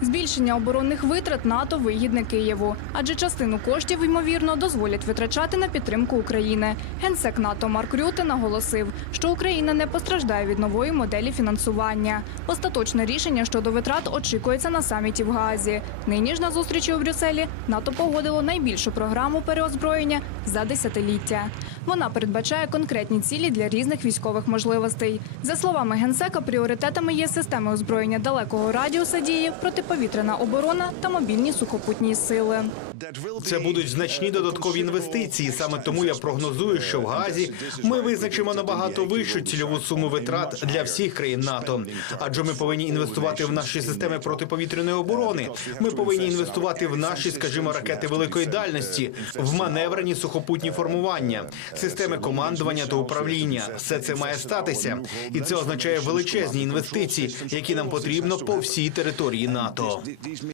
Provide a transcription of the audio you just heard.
Збільшення оборонних витрат НАТО вигідне Києву, адже частину коштів, ймовірно, дозволять витрачати на підтримку України. Генсек НАТО Марк Рюте наголосив, що Україна не постраждає від нової моделі фінансування. Остаточне рішення щодо витрат очікується на саміті в Гаазі. Нині ж на зустрічі у Брюсселі НАТО погодило найбільшу програму переозброєння за десятиліття. Вона передбачає конкретні цілі для різних військових можливостей. За словами генсека, пріоритетами є системи озброєння далекого радіуса дії, протиповітряна оборона та мобільні сухопутні сили. Це будуть значні додаткові інвестиції. Саме тому я прогнозую, що в Газі ми визначимо набагато вищу цільову суму витрат для всіх країн НАТО. Адже ми повинні інвестувати в наші системи протиповітряної оборони. Ми повинні інвестувати в наші, скажімо, ракети великої дальності, в маневрені сухопутні формування, системи командування та управління. Все це має статися, і це означає величезні інвестиції, які нам потрібно по всій території НАТО. Obrigado.